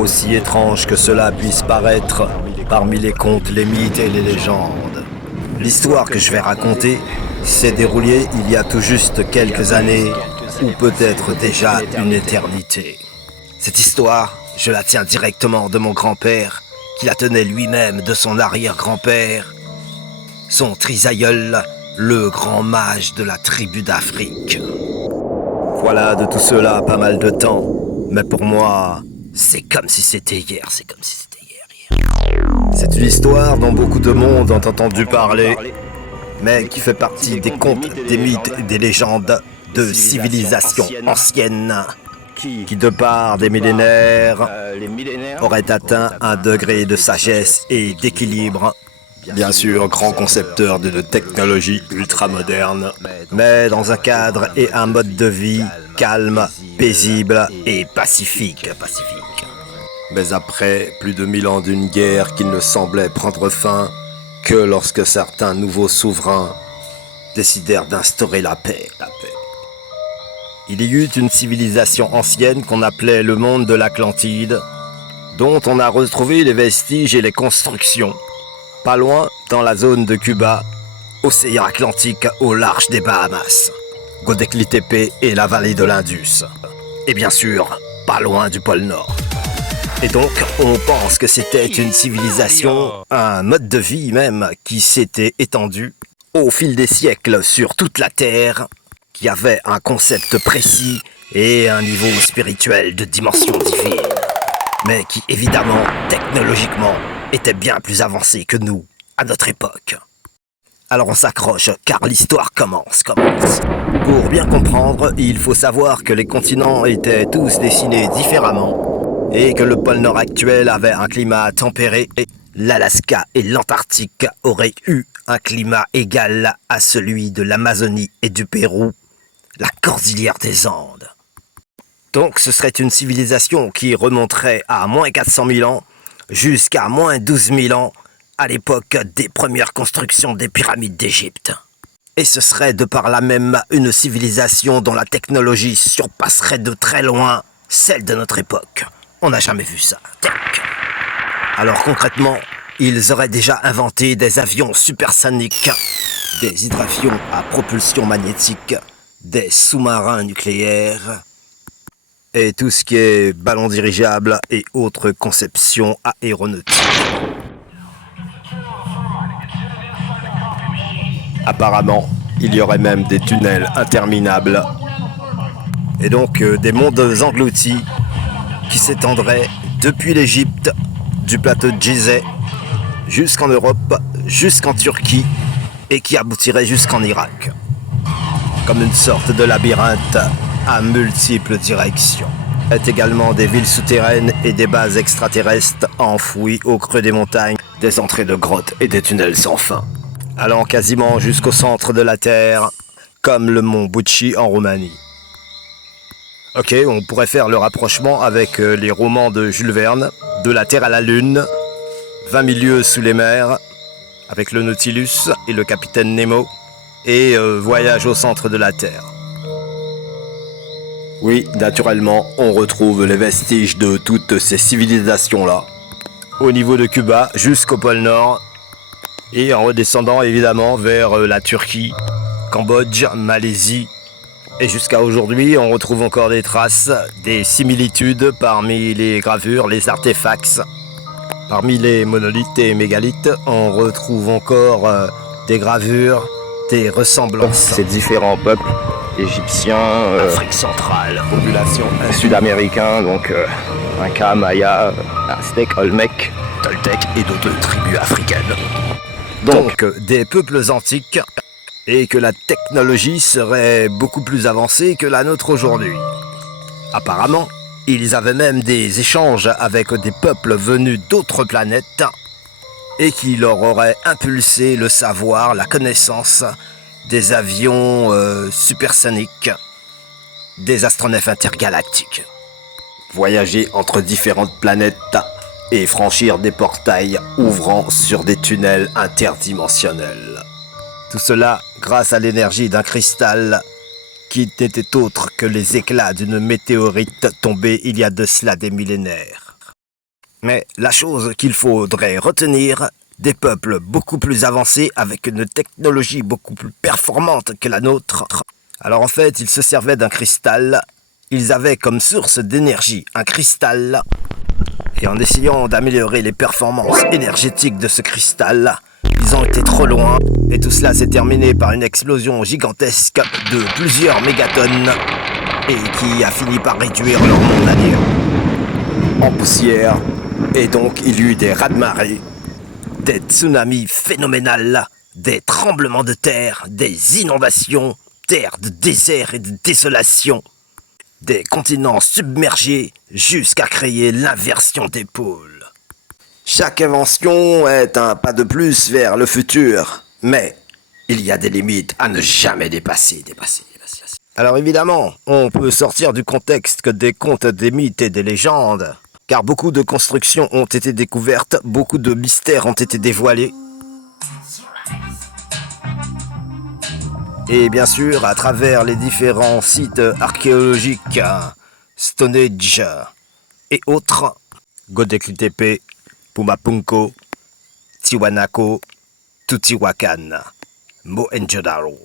Aussi étrange que cela puisse paraître, parmi les contes, les mythes et les légendes, l'histoire que je vais raconter s'est déroulée il y a tout juste quelques années, ou peut-être déjà une éternité. Cette histoire, je la tiens directement de mon grand-père, qui la tenait lui-même de son arrière-grand-père, son trisaïeul, le grand mage de la tribu d'Afrique. Voilà de tout cela pas mal de temps, mais pour moi, c'est comme si c'était hier, C'est une histoire dont beaucoup de monde ont entendu parler, mais qui fait partie des contes, des mythes et des légendes de civilisations anciennes qui, de par des millénaires, auraient atteint un degré de sagesse et d'équilibre. Bien sûr, grand concepteur de technologies ultra-modernes, mais dans un cadre et un mode de vie calme, paisible et pacifique. Mais après plus de 1000 ans d'une guerre qui ne semblait prendre fin que lorsque certains nouveaux souverains décidèrent d'instaurer la paix. Il y eut une civilisation ancienne qu'on appelait le monde de l'Atlantide, dont on a retrouvé les vestiges et les constructions, pas loin dans la zone de Cuba, océan Atlantique au large des Bahamas, Göbekli Tepe et la vallée de l'Indus. Et bien sûr, pas loin du pôle Nord. Et donc, on pense que c'était une civilisation, un mode de vie même, qui s'était étendu au fil des siècles sur toute la Terre, qui avait un concept précis et un niveau spirituel de dimension divine, mais qui évidemment, technologiquement, était bien plus avancé que nous, à notre époque. Alors on s'accroche, car l'histoire commence. Pour bien comprendre, il faut savoir que les continents étaient tous dessinés différemment, et que le pôle Nord actuel avait un climat tempéré, et l'Alaska et l'Antarctique auraient eu un climat égal à celui de l'Amazonie et du Pérou, la cordillère des Andes. Donc ce serait une civilisation qui remonterait à moins 400 000 ans, jusqu'à moins 12 000 ans, à l'époque des premières constructions des pyramides d'Égypte. Et ce serait de par là même une civilisation dont la technologie surpasserait de très loin celle de notre époque. On n'a jamais vu ça. Alors concrètement, ils auraient déjà inventé des avions supersoniques, des hydravions à propulsion magnétique, des sous-marins nucléaires, et tout ce qui est ballon dirigeable et autres conceptions aéronautiques. Apparemment, il y aurait même des tunnels interminables, et donc des mondes engloutis qui s'étendraient depuis l'Égypte, du plateau de Gizeh, jusqu'en Europe, jusqu'en Turquie, et qui aboutiraient jusqu'en Irak. Comme une sorte de labyrinthe à multiples directions. Il y a également des villes souterraines et des bases extraterrestres enfouies au creux des montagnes, des entrées de grottes et des tunnels sans fin, allant quasiment jusqu'au centre de la Terre, comme le mont Bucci en Roumanie. Ok, on pourrait faire le rapprochement avec les romans de Jules Verne, de la Terre à la Lune, 20 000 lieues sous les mers, avec le Nautilus et le capitaine Nemo, et Voyage au centre de la Terre. Oui, naturellement, on retrouve les vestiges de toutes ces civilisations-là, au niveau de Cuba jusqu'au pôle Nord, et en redescendant évidemment vers la Turquie, Cambodge, Malaisie, et jusqu'à aujourd'hui, on retrouve encore des traces, des similitudes parmi les gravures, les artefacts. Parmi les monolithes et mégalithes, on retrouve encore des gravures, des ressemblances. Ces différents peuples égyptiens, Afrique centrale, population sud-américains, donc Inca, Maya, Aztèques, Olmec, Toltec et d'autres tribus africaines. Donc des peuples antiques, et que la technologie serait beaucoup plus avancée que la nôtre aujourd'hui. Apparemment, ils avaient même des échanges avec des peuples venus d'autres planètes, et qui leur auraient impulsé le savoir, la connaissance des avions supersoniques, des astronefs intergalactiques. Voyager entre différentes planètes et franchir des portails ouvrant sur des tunnels interdimensionnels. Tout cela grâce à l'énergie d'un cristal qui n'était autre que les éclats d'une météorite tombée il y a de cela des millénaires. Mais la chose qu'il faudrait retenir, des peuples beaucoup plus avancés avec une technologie beaucoup plus performante que la nôtre. Alors en fait, ils se servaient d'un cristal. Ils avaient comme source d'énergie un cristal. Et en essayant d'améliorer les performances énergétiques de ce cristal, ils ont été trop loin. Et tout cela s'est terminé par une explosion gigantesque de plusieurs mégatonnes. Et qui a fini par réduire leur monde à néant en poussière. Et donc il y eut des raz-de-marée, des tsunamis phénoménales, des tremblements de terre, des inondations, terres de désert et de désolation, des continents submergés jusqu'à créer l'inversion des pôles. Chaque invention est un pas de plus vers le futur, mais il y a des limites à ne jamais dépasser. Alors évidemment, on peut sortir du contexte que des contes, des mythes et des légendes, car beaucoup de constructions ont été découvertes, beaucoup de mystères ont été dévoilés. Et bien sûr, à travers les différents sites archéologiques, Stonehenge et autres, Göbekli Tepe, Pumapunku, Tiwanaku, Teotihuacan, Mohenjo-Daro.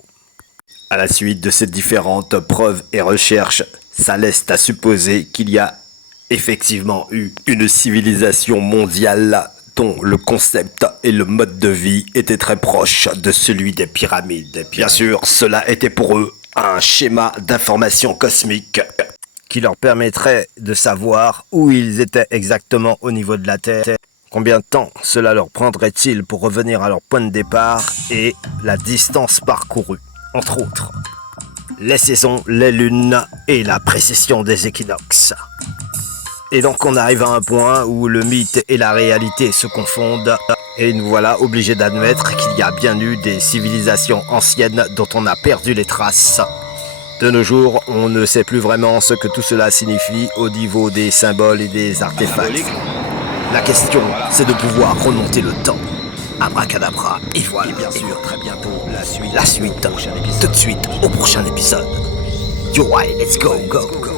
À la suite de ces différentes preuves et recherches, ça laisse à supposer qu'il y a effectivement eu une civilisation mondiale dont le concept et le mode de vie étaient très proches de celui des pyramides. Bien sûr, cela était pour eux un schéma d'information cosmique qui leur permettrait de savoir où ils étaient exactement au niveau de la Terre, combien de temps cela leur prendrait-il pour revenir à leur point de départ et la distance parcourue. Entre autres, les saisons, les lunes et la précession des équinoxes. Et donc on arrive à un point où le mythe et la réalité se confondent et nous voilà obligés d'admettre qu'il y a bien eu des civilisations anciennes dont on a perdu les traces. De nos jours, on ne sait plus vraiment ce que tout cela signifie au niveau des symboles et des artefacts. La question, c'est de pouvoir remonter le temps. Abracadabra, et voilà, bien sûr, très bientôt, la suite, tout de suite, au prochain épisode. Yo, ouais, let's go.